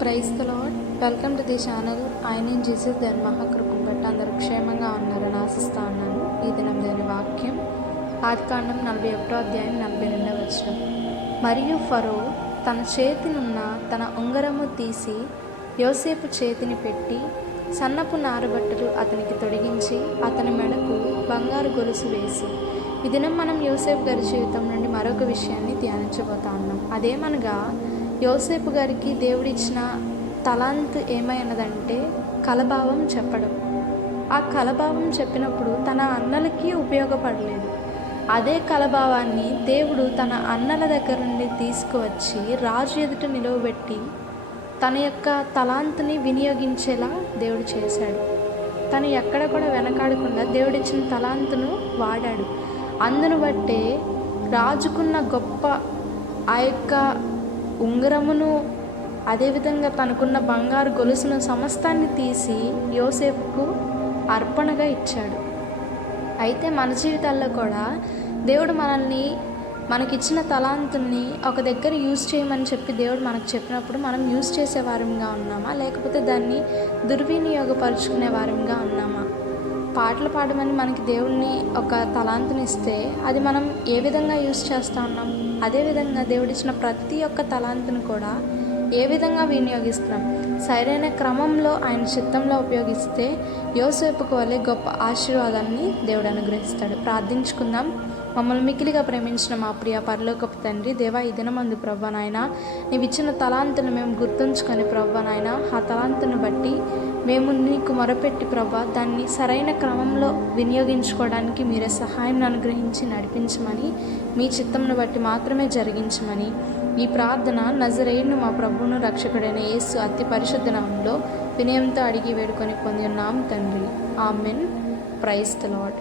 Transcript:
Praise the Lord. Welcome to the channel. ఆయన Jesus దాని మహాకృపను బట్టి అందరూ క్షేమంగా ఉన్నారని ఆశిస్తా ఉన్నాను. ఈ దినం దాని వాక్యం ఆదికాండం 41వ అధ్యాయం 42వ వచనం. మరియు ఫరో తన చేతినున్న తన ఉంగరము తీసి యోసేపు చేతిని పెట్టి సన్నపు నారబట్టలు అతనికి తొడిగించి అతని మెడకు బంగారు గొలుసు వేసి. ఈ దినం మనం యోసేపు గారి జీవితం నుండి మరొక విషయాన్ని ధ్యానించబోతా ఉన్నాం. అదేమనగా యోసేపు గారికి దేవుడిచ్చిన తలాంతు ఏమైనదంటే కలభావం చెప్పడం. ఆ కలభావం చెప్పినప్పుడు తన అన్నలకి ఉపయోగపడలేదు. అదే కలభావాన్ని దేవుడు తన అన్నల దగ్గర నుండి తీసుకువచ్చి రాజు ఎదుట నిలువబెట్టి తన యొక్క తలాంతుని వినియోగించేలా దేవుడు చేశాడు. తను ఎక్కడ కూడా వెనకాడకుండా దేవుడిచ్చిన తలాంతును వాడాడు. అందును బట్టే రాజుకున్న గొప్ప ఆ యొక్క ఉంగరమును, అదేవిధంగా తనకున్న బంగారు గొలుసును సమస్తాన్ని తీసి యోసేపుకు అర్పణగా ఇచ్చాడు. అయితే మన జీవితాల్లో కూడా దేవుడు మనకిచ్చిన తలాంతుని ఒక దగ్గర యూజ్ చేయమని చెప్పి దేవుడు మనకు చెప్పినప్పుడు మనం యూజ్ చేసే వారంగా ఉన్నామా, లేకపోతే దాన్ని దుర్వినియోగపరుచుకునే వారంగా ఉన్నామా? పాటలు పాడమని మనకి దేవుడిని ఒక తలాంతుని ఇస్తే అది మనం ఏ విధంగా యూజ్ చేస్తూ ఉన్నాం? అదేవిధంగా దేవుడిచ్చిన ప్రతి ఒక్క తలాంతుని కూడా ఏ విధంగా వినియోగిస్తున్నాం? సరైన క్రమంలో ఆయన చిత్తంలో ఉపయోగిస్తే యోసేపుకు వలె గొప్ప ఆశీర్వాదాన్ని దేవుడు అనుగ్రహిస్తాడు. ప్రార్థించుకుందాం. మమ్మల్ని మిక్కిలిగా ప్రేమించిన మా ప్రియ పరలోకపు తండ్రి, దేవా, ఈ దినమందు ప్రభువా నాయన నీవు ఇచ్చిన తలాంతును మేము గుర్తుంచుకొని ప్రభువా నాయన ఆ తలాంతును బట్టి మేము నీకు మొరపెట్టి ప్రభువా దాన్ని సరైన క్రమంలో వినియోగించుకోవడానికి మీరే సహాయం అనుగ్రహించి నడిపించమని, మీ చిత్తంను బట్టి మాత్రమే జరిగించమని ఈ ప్రార్థన నజరేయుడును మా ప్రభువును రక్షకుడైన యేసు అతి పరిశుద్ధ నామములో వినయంతో అడిగి వేడుకొని పొంది ఉన్నాం తండ్రి. ఆమెన్. Praise the lord.